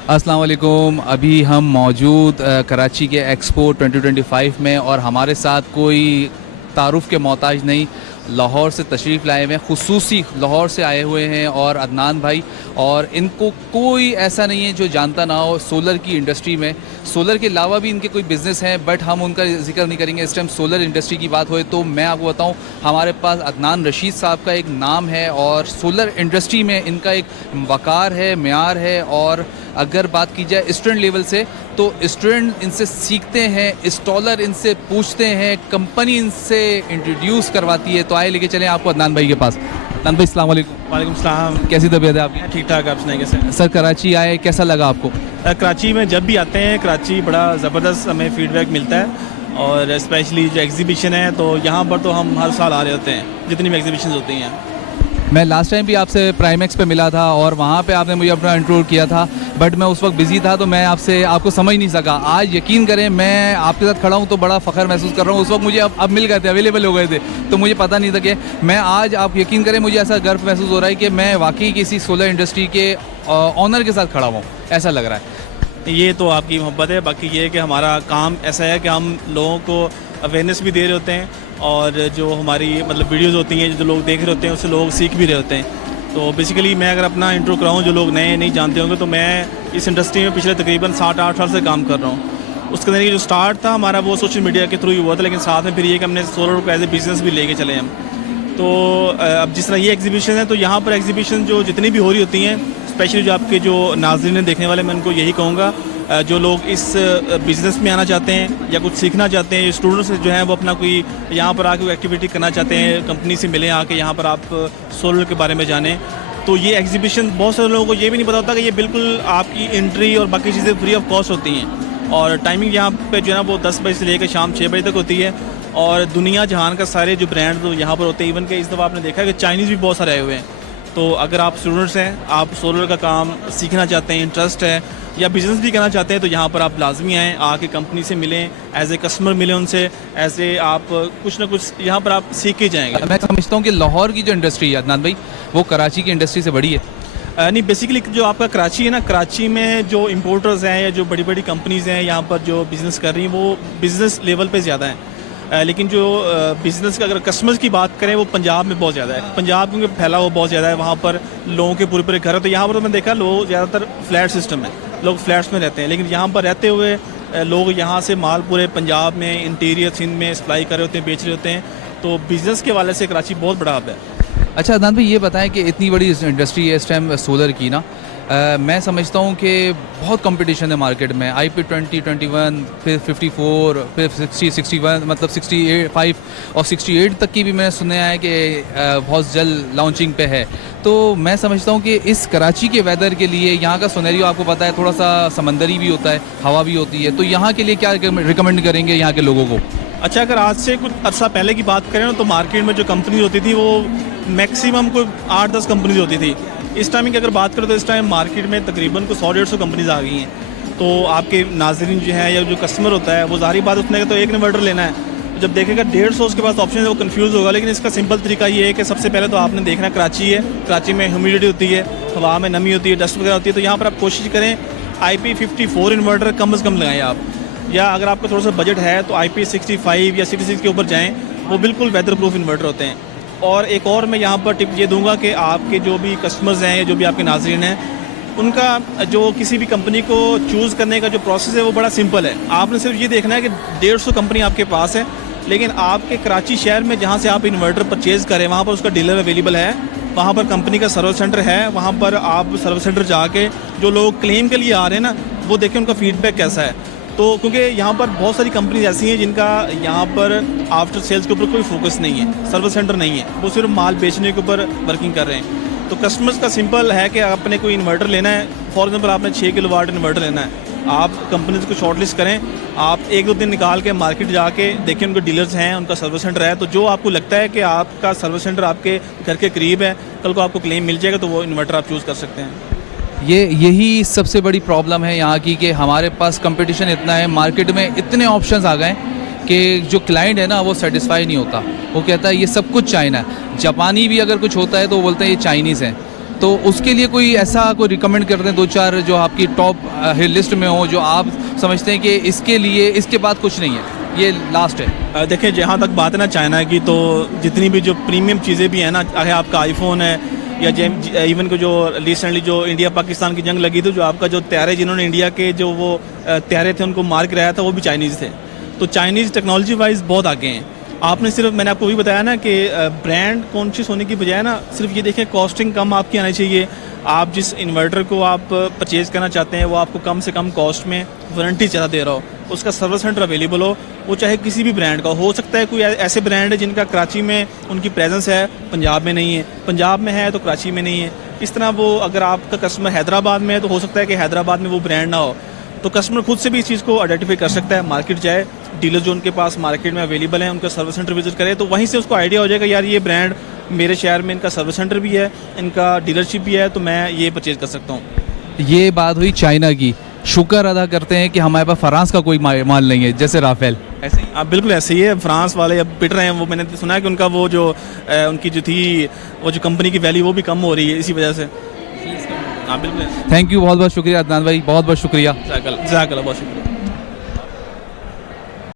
अस्सलाम वालेकुम। अभी हम मौजूद कराची के एक्सपो 2025 में, और हमारे साथ कोई तारुफ़ के मोहताज नहीं, लाहौर से तशरीफ़ लाए हुए हैं, खुसूसी लाहौर से आए हुए हैं, और अदनान भाई। और इनको कोई ऐसा नहीं है जो जानता ना हो सोलर की इंडस्ट्री में। सोलर के अलावा भी इनके कोई बिज़नेस हैं, बट हम उनका जिक्र नहीं करेंगे। इस टाइम सोलर इंडस्ट्री की बात होए तो मैं आपको बताऊं, हमारे पास अदनान रशीद साहब का एक नाम है, और सोलर इंडस्ट्री में इनका एक वक़ार है, म्यार है। और अगर बात की जाए स्टूडेंट लेवल से, तो स्टूडेंट इनसे सीखते हैं, इंस्टॉलर इनसे पूछते हैं, कंपनी इनसे इंट्रोड्यूस करवाती है। तो आए लेके चलें आपको अदनान भाई के पास। अदनान भाई अस्सलाम वालेकुम। वालेकुम सलाम। कैसी तबीयत है आपकी? ठीक ठाक, आप सुनाइए कैसे? सर कराची आए, कैसा लगा आपको? कराची में जब भी आते हैं, कराची बड़ा ज़बरदस्त हमें फीडबैक मिलता है। और स्पेशली जो एग्जीबिशन है, तो यहाँ पर तो हम हर साल आ रहे होते हैं, जितनी भी एग्जीबिशन होती हैं। मैं लास्ट टाइम भी आपसे प्राइमेक्स पे मिला था, और वहाँ पे आपने मुझे अपना इंट्रो किया था, बट मैं उस वक्त बिज़ी था, तो मैं आपको समझ नहीं सका। आज यकीन करें, मैं आपके साथ खड़ा हूँ तो बड़ा फ़ख्र महसूस कर रहा हूँ। उस वक्त मुझे अब मिल गए थे, अवेलेबल हो गए थे, तो मुझे पता नहीं था कि मैं आज, आप यकीन करें, मुझे ऐसा गर्व महसूस हो रहा है कि मैं वाकई किसी सोलर इंडस्ट्री के ऑनर के साथ खड़ा हूँ, ऐसा लग रहा है। ये तो आपकी मोहब्बत है। बाकी ये है कि हमारा काम ऐसा है कि हम लोगों को अवेयरनेस भी दे रहे होते हैं, और जो हमारी मतलब वीडियोज़ होती हैं, जो लोग देख रहे होते हैं, उससे लोग सीख भी रहे होते हैं। तो बेसिकली मैं अगर अपना इंट्रो कराऊँ, जो लोग नए नहीं जानते होंगे, तो मैं इस इंडस्ट्री में पिछले तकरीबन 7-8 साल से काम कर रहा हूँ। उसके अंदर जो स्टार्ट था हमारा, वो सोशल मीडिया के थ्रू ही हुआ था, लेकिन साथ में फिर ये कि हमने सोलर को एज ए बिज़नेस भी लेके चले हम। तो अब जिस तरह ये एग्जीबिशन है, तो यहाँ पर एग्जीबिशन जो जितनी भी हो रही होती हैं, स्पेशली जो आपके जो नाज़रीन देखने वाले, मैं उनको यही कहूँगा, जो लोग इस बिज़नेस में आना चाहते हैं या कुछ सीखना चाहते हैं, स्टूडेंट्स जो हैं वो अपना कोई यहाँ पर आके कोई एक्टिविटी करना चाहते हैं, कंपनी से मिलें आके, यहाँ पर आप सोलर के बारे में जानें, तो ये एग्जीबिशन, बहुत सारे लोगों को ये भी नहीं पता होता कि ये बिल्कुल आपकी एंट्री और बाकी चीज़ें फ्री ऑफ कॉस्ट होती हैं। और टाइमिंग यहाँ पे जो है ना, वो 10 बजे से लेकर शाम 6 बजे तक होती है। और दुनिया जहान का सारे जो ब्रांड तो यहाँ पर होते हैं, इवन के इस दफ़ा आपने देखा कि चाइनीज़ भी बहुत सारे आए हुए हैं। तो अगर आप स्टूडेंट्स हैं, आप सोलर का काम सीखना चाहते हैं, इंटरेस्ट है, या बिज़नेस भी करना चाहते हैं, तो यहाँ पर आप लाजमी आएँ, आके कंपनी से मिलें, एज ए कस्टमर मिलें उनसे, एज ए आप कुछ ना कुछ यहाँ पर आप सीख के जाएंगे। मैं समझता हूँ कि लाहौर की जो इंडस्ट्री है अदनान भाई, वो कराची की इंडस्ट्री से बड़ी है। नहीं, बेसिकली जो आपका कराची है ना, कराची में जो इम्पोर्टर्स हैं या जो बड़ी बड़ी कंपनीज़ हैं यहाँ पर जो बिज़नेस कर रही हैं, वो बिज़नेस लेवल पे ज़्यादा हैं। लेकिन जो बिज़नेस का अगर कस्टमर्स की बात करें, वो पंजाब में बहुत ज़्यादा है। पंजाब क्योंकि फैला हुआ बहुत ज़्यादा है, वहाँ पर लोगों के पूरे पूरे घर है। तो यहाँ पर तो मैंने देखा, लोग ज़्यादातर फ्लैट सिस्टम है, लोग फ्लैट्स में रहते हैं, लेकिन यहाँ पर रहते हुए लोग यहाँ से माल पूरे पंजाब में, इंटीरियर सिंध में सप्लाई कर रहे होते हैं, बेच रहे होते हैं। तो बिज़नेस के वाले से कराची बहुत बड़ा हब है। अच्छा अदनान भाई, ये बताएं कि इतनी बड़ी इंडस्ट्री है इस टाइम सोलर की ना, मैं समझता हूँ कि बहुत कंपटीशन है मार्केट में। IP20, 21, फिर 54, फिर 60, 61, मतलब 65 और 68 तक की भी मैंने सुना है कि बहुत जल्द लॉन्चिंग पे है। तो मैं समझता हूँ कि इस कराची के वेदर के लिए, यहाँ का सिनेरियो आपको पता है, थोड़ा सा समंदरी भी होता है, हवा भी होती है, तो यहाँ के लिए क्या रिकमेंड करेंगे यहाँ के लोगों को? अच्छा, अगर आज से कुछ अर्सा पहले की बात करें तो मार्केट में जो कंपनी होती थी, वो मैक्सिमम कोई 8-10 कंपनीज होती थी। इस टाइम की अगर बात करें तो इस टाइम मार्केट में तकरीबन को 100-150 कंपनीज आ गई हैं। तो आपके नाज़रीन जो हैं या जो कस्टमर होता है, वो ज़ाहिर बात उसने तो एक इन्वर्टर लेना है, तो जब देखेगा 150 उसके पास ऑप्शन है, वो कंफ्यूज होगा। लेकिन इसका सिंपल तरीका ये है कि सबसे पहले तो आपने देखना कराची है, कराची में ह्यूमिडिटी होती है, हवा में नमी होती है, डस्ट वगैरह होती है। तो यहाँ पर आप कोशिश करें IP54 इन्वर्टर कम से कम लगाएं आप, या अगर आपका थोड़ा सा बजट है तो IP65 या 66 के ऊपर जाएँ, वो बिल्कुल वेदर प्रूफ इन्वर्टर होते हैं। और एक और मैं यहाँ पर टिप ये दूंगा कि आपके जो भी कस्टमर्स हैं या जो भी आपके नाज़रीन हैं, उनका जो किसी भी कंपनी को चूज़ करने का जो प्रोसेस है, वो बड़ा सिंपल है। आपने सिर्फ ये देखना है कि 150 कंपनी आपके पास है, लेकिन आपके कराची शहर में जहाँ से आप इन्वर्टर परचेज़ करें, वहाँ पर उसका डीलर अवेलेबल है, वहाँ पर कंपनी का सर्विस सेंटर है, वहाँ पर आप सर्विस सेंटर जाके जो लोग क्लेम के लिए आ रहे हैं ना, वो देखें उनका फीडबैक कैसा है। तो क्योंकि यहाँ पर बहुत सारी कंपनीज ऐसी हैं जिनका यहाँ पर आफ्टर सेल्स के ऊपर कोई फोकस नहीं है, सर्विस सेंटर नहीं है, वो सिर्फ माल बेचने के ऊपर वर्किंग कर रहे हैं। तो कस्टमर्स का सिंपल है कि आपने कोई इन्वर्टर लेना है, फॉर एग्जांपल आपने 6 किलोवाट इन्वर्टर लेना है, आप कंपनीज को शॉर्टलिस्ट करें, आप 1-2 दिन निकाल के मार्केट जाके देखें, उनके डीलर्स हैं, उनका सर्विस सेंटर है, तो जो आपको लगता है कि आपका सर्विस सेंटर आपके घर के करीब है, कल को आपको क्लेम मिल जाएगा, तो वो इन्वर्टर आप चूज़ कर सकते हैं। यही सबसे बड़ी प्रॉब्लम है यहाँ की, कि हमारे पास कंपटीशन इतना है, मार्केट में इतने ऑप्शंस आ गए कि जो क्लाइंट है ना, वो सेटिस्फाई नहीं होता। वो कहता है ये सब कुछ चाइना है। जापानी भी अगर कुछ होता है तो वो बोलते हैं ये चाइनीज़ है। तो उसके लिए कोई ऐसा कोई रिकमेंड करते हैं 2-4 जो आपकी टॉप लिस्ट में हो, जो आप समझते हैं कि इसके लिए इसके बाद कुछ नहीं है, ये लास्ट है? देखिए, जहाँ तक बात है ना चाइना की, तो जितनी भी जो प्रीमियम चीज़ें भी हैं ना, चाहे आपका आईफोन है या इवन को जो रिसेंटली जो इंडिया पाकिस्तान की जंग लगी थी, जो आपका जो तैयारे जिन्होंने इंडिया के जो वो तैयारे थे उनको मार गिराया था, वो भी चाइनीज़ थे। तो चाइनीज़ टेक्नोलॉजी वाइज बहुत आगे हैं। आपने सिर्फ, मैंने आपको भी बताया ना कि ब्रांड कॉन्शियस होने की बजाय ना सिर्फ ये देखें कॉस्टिंग कम आपकी आनी चाहिए। आप जिस इन्वर्टर को आप परचेज़ करना चाहते हैं वो आपको कम से कम कॉस्ट में वारंटी ज़्यादा दे रहा हो, उसका सर्विस सेंटर अवेलेबल हो, वो चाहे किसी भी ब्रांड का हो सकता है। कोई ऐसे ब्रांड है जिनका कराची में उनकी प्रेजेंस है, पंजाब में नहीं है, पंजाब में है तो कराची में नहीं है। इस तरह वो, अगर आपका कस्टमर हैदराबाद में है तो हो सकता है कि हैदराबाद में वो ब्रांड ना हो, तो कस्टमर खुद से भी इस चीज़ को आइडेंटिफाई कर सकता है। मार्केट जाए, डीलर जो उनके पास मार्केट में अवेलेबल है उनका सर्विस सेंटर विजिट करे, तो वहीं से उसको आइडिया हो जाएगा यार ये ब्रांड मेरे शहर में, इनका सर्विस सेंटर भी है, इनका डीलरशिप भी है, तो मैं ये परचेज कर सकता हूँ। ये बात हुई चाइना की। शुक्र अदा करते हैं कि हमारे पास फ्रांस का कोई माल नहीं है, जैसे राफेल। ऐसे ही आप बिल्कुल ऐसे ही है। फ्रांस वाले अब पिट रहे हैं, वो मैंने सुना है कि उनका वो जो उनकी जो थी वो जो कंपनी की वैल्यू वो भी कम हो रही है इसी वजह से। हाँ बिल्कुल। थैंक यू, बहुत बहुत शुक्रिया अदनान भाई, बहुत बहुत शुक्रिया। जज़ाकल्लाह, बहुत शुक्रिया।